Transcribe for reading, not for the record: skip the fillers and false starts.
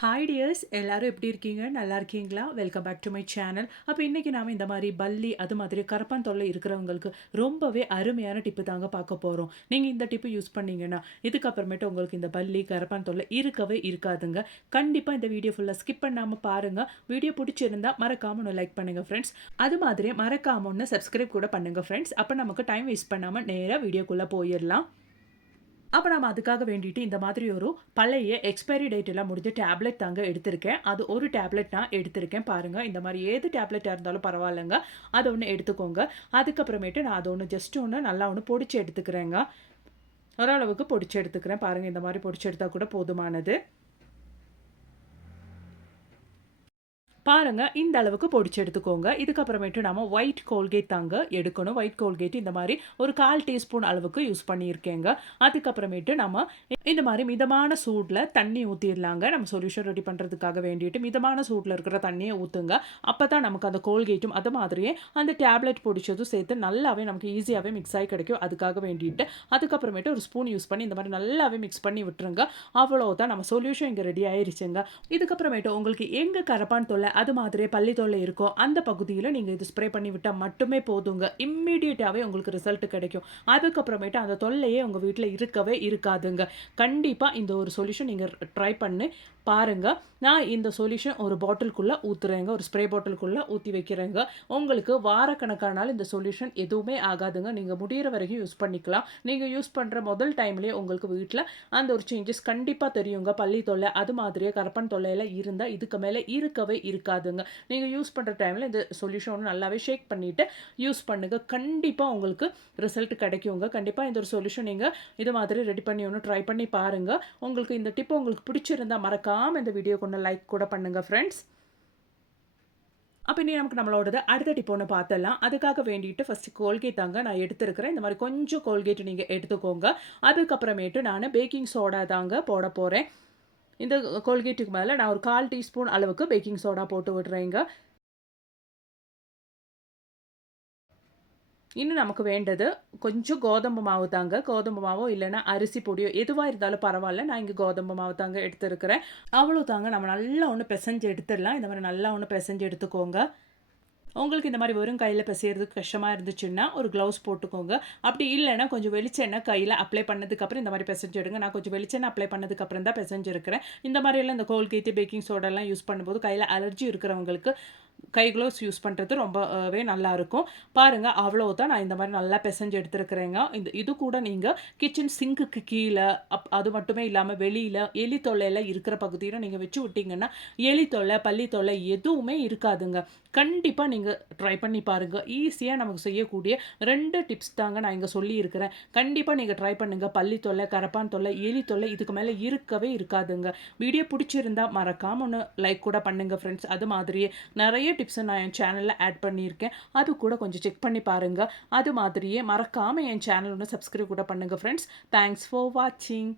Hi tears எல்லாரும் எப்படி இருக்கீங்க? நல்லா இருக்கீங்களா? Welcome back to my channel. அப்போ இன்னைக்கு நாம இந்த மாரி பல்லி, அது மாதிரி கரப்பான் தொல்லை இருக்கிறவங்களுக்கு ரொம்பவே அருமையான டிப்பு தாங்க பார்க்க போறோம். நீங்க இந்த டிப்பு யூஸ் பண்ணீங்கன்னா, இதுக்கப்புறமேட்டு உங்களுக்கு இந்த பல்லி, கரப்பான் தொல்லை இருக்கவே இருக்காதுங்க. கண்டிப்பா இந்த வீடியோ ஃபுல்லா ஸ்கிப் பண்ணாம பாருங்க. வீடியோ புடிச்சிருந்தா மறக்காம ஒண்ணு லைக் பண்ணுங்க ஃப்ரெண்ட்ஸ். அது மாதிரி மறக்காம ஒண்ணு சப்ஸ்கிரைப் கூட பண்ணுங்க ஃப்ரெண்ட்ஸ். அப்ப நமக்கு டைம் வேஸ்ட் பண்ணாம நேரா வீடியோக்குள்ள போயிரலாம். அப்ப நம்ம அதுக்காக வேண்டிட்டு இந்த மாதிரி ஒரு பழைய எக்ஸ்பைரி டேட் எல்லாம் முடிஞ்ச டேப்லெட் தாங்க எடுத்திருக்கேன். அது ஒரு டேப்லெட் நான் எடுத்திருக்கேன் பாருங்க. இந்த மாரி ஏது டேப்லெட்டா இருந்தாலும் பரவாயில்லங்க. அத ஒண்ணு எடுத்துக்கோங்க. அதுக்கப்புறமேட்டு நான் அத ஒண்ணு ஜஸ்ட் ஒண்ணு நல்லா ஒண்ணு பொடிச்சு எடுத்துக்கிறேங்க. ஓரளவுக்கு பொடிச்சு எடுத்துக்கிறேன். பாருங்க இந்த மாரி பொடிச்சு எடுத்தா கூட போதுமானது. பாருங்க இந்த அளவுக்கு பொடிச்சு எடுத்துக்கோங்க. இதுக்கப்புறமேட்டு நாம ஒயிட் கோல்கேட் தாங்க எடுக்கணும். ஒயிட் கோல்கேட் இந்த மாரி ஒரு 1/4 டீஸ்பூன் அளவுக்கு யூஸ் பண்ணியிருக்கேங்க. அதுக்கப்புறமேட்டு நம்ம இந்த மாரி மிதமான சூட்ல தண்ணி ஊத்திர்லாங்க. நம்ம சொல்யூஷன் ரெடி பண்றதுக்காக வேண்டிட்டு மிதமான சூட்ல இருக்கிற தண்ணிய ஊத்துங்க. அப்பதான் நமக்கு அந்த கோல்கேட்டும் அது மாதிரியே அந்த டேப்லெட் பொடிச்சதும் சேர்த்து நல்லாவே நமக்கு ஈஸியாவே மிக்ஸ் ஆயி கிடைக்கும். அதுக்காக வேண்டிட்டு அதுக்கப்புறமேட்டு ஒரு ஸ்பூன் யூஸ் பண்ணி இந்த மாரி நல்லாவே மிக்ஸ் பண்ணி விட்டுருங்க. அவ்வளவுதான் நம்ம சொல்யூஷன் இங்க ரெடி ஆயிருச்சுங்க. இதுக்கப்புறமேட்டு உங்களுக்கு எங்க கரப்பான் தொல்லை, அது மாதிரியே பல்லி தொல்லை இருக்கோ, அந்த பகுதியில நீங்க இது ஸ்ப்ரே பண்ணி விட்டா மட்டுமே போதுங்க. இம்மீடியட்டாவே உங்களுக்கு ரிசல்ட் கிடைக்கும். அதுக்கப்புறமேட்டு அந்த தொல்லையே உங்க வீட்ல இருக்கவே இருக்காதுங்க. கண்டிப்பா இந்த ஒரு சொல்யூஷன் நீங்க ட்ரை பண்ணி பாருங்க. நான் இந்த சொல்யூஷன் ஒரு பாட்டிலுக்குள்ள ஊத்துறேங்க. ஒரு ஸ்ப்ரே பாட்டிலுக்குள்ள ஊத்தி வைக்கிறேங்க. உங்களுக்கு வாரக்கணக்கான நாள் இந்த சொல்யூஷன் எதுவுமே ஆகாதுங்க. நீங்க முடியிற வரைக்கும் யூஸ் பண்ணிக்கலாம். நீங்க யூஸ் பண்ற முதல் டைம்லயே உங்களுக்கு வீட்ல அந்த ஒரு சேஞ்சஸ் கண்டிப்பா தெரியுங்க. பல்லி தொல்லை, அது மாதிரியே கரப்பான் தொல்லைலாம் இருந்தா இதுக்கு மேல இருக்கவே இருக்காதுங்க. நீங்க யூஸ் பண்ற டைம்ல இந்த சொல்யூஷன் நல்லாவே ஷேக் பண்ணிட்டு யூஸ் பண்ணுங்க. கண்டிப்பா உங்களுக்கு ரிசல்ட் கிடைக்குங்க. கண்டிப்பா இந்த ஒரு சொல்யூஷன் நீங்க இது மாதிரி ரெடி பண்ணி ஒண்ணு ட்ரை பண்ணி பாருங்க. உங்களுக்கு இந்த டிப் உங்களுக்கு பிடிச்சிருந்தா மறக்காம இந்த வீடியோக்கு ஒண்ணு லைக் கூட பண்ணுங்க ஃபிரெண்ட்ஸ். அப்ப இனி நமக்கு நம்மளோடது அடுத்த டிப் ஒண்ணு பாத்துடலாம். அதுக்காக வேண்டிட்டு ஃபர்ஸ்ட் கோல்கேட் தாங்க நான் எடுத்திருக்கிறேன். இந்த மாரி கொஞ்சம் கோல்கேட் நீங்க எடுத்துக்கோங்க. அதுக்கப்புறமேட்டு நானு பேக்கிங் சோடா தாங்க போடப் போறேன். இந்த கோல்கேட்டுக்கு மேல நான் ஒரு 1/4 டீஸ்பூன் அளவுக்கு பேக்கிங் சோடா போட்டு விடுறேங்க. இன்னும் நமக்கு வேண்டது கொஞ்சம் கோதம்பு மாவு தாங்க. கோதம்பு மாவோ இல்லன்னா அரிசி பொடியோ எதுவா இருந்தாலும் பரவால்ல. நான் இங்க கோதம்பு மாவு தாங்க எடுத்திருக்கிறேன். அவ்வளோ தாங்க. நம்ம நல்லா ஒண்ணு பெசஞ்சு எடுத்துடலாம். இந்த மாரி நல்லா ஒண்ணு பெசஞ்சு எடுத்துக்கோங்க. உங்களுக்கு இந்த மாரி வெறும் கையில பிசையறதுக்கு கஷ்டமா இருந்துச்சுன்னா, ஒரு க்ளவுஸ் போட்டுக்கோங்க. அப்படி இல்லன்னா கொஞ்சம் வெளிச்செண்ணெய் கையில அப்ளை பண்ணதுக்கப்புறம் இந்த மாரி பெசஞ்சு எடுங்க. நான் கொஞ்சம் வெளிச்செண்ணெய் அப்ளை பண்ணதுக்கப்புறம் தான் பெசஞ்சிருக்கிறேன். இந்த மாரியெல்லாம் இந்த கோல்கேட், பேக்கிங் சோடாலாம் யூஸ் பண்ணும்போது கையில அலர்ஜி இருக்கிறவங்களுக்கு கை க்ளவுஸ் யூஸ் பண்றது ரொம்பவே நல்லாருக்கும். பாருங்க அவ்வளவுதான் நான் இந்த மாரி நல்லா பெசஞ்சு எடுத்திருக்கிறேங்க. இது கூட நீங்க கிச்சன் சிங்க்குக்கு கீழ அது மட்டுமே இல்லாம வெளியில எலி தொல்லைலாம் இருக்கிற பகுதியில நீங்க வச்சு விட்டீங்கன்னா, எலி தொல்லை, பல்லி தொல்லை எதுவுமே இருக்காதுங்க. கண்டிப்பா நீங்க ட்ரை பண்ணி பாருங்க. ஈஸியா நமக்கு செய்யக்கூடிய 2 டிப்ஸ் தாங்க நான் இங்க சொல்லியிருக்கிறேன். கண்டிப்பா நீங்க ட்ரை பண்ணுங்க. பல்லி தொல்லை, கரப்பான் தொல்லை, எலி தொல்லை இதுக்கு மேல இருக்கவே இருக்காதுங்க. வீடியோ புடிச்சிருந்தா மறக்காம ஒண்ணு லைக் கூட பண்ணுங்க ஃபிரெண்ட்ஸ். அது மாதிரியே நெறைய டிப்ஸ நான் என் சேனல்ல ஆட் பண்ணியிருக்கேன். அது கூட கொஞ்சம் செக் பண்ணி பாருங்க. அது மாதிரியே மறக்காம என் சேனல் ஒண்ணு சப்ஸ்கிரைப் கூட பண்ணுங்க ஃபிரெண்ட்ஸ். தேங்க்ஸ் ஃபார் வாட்சிங்.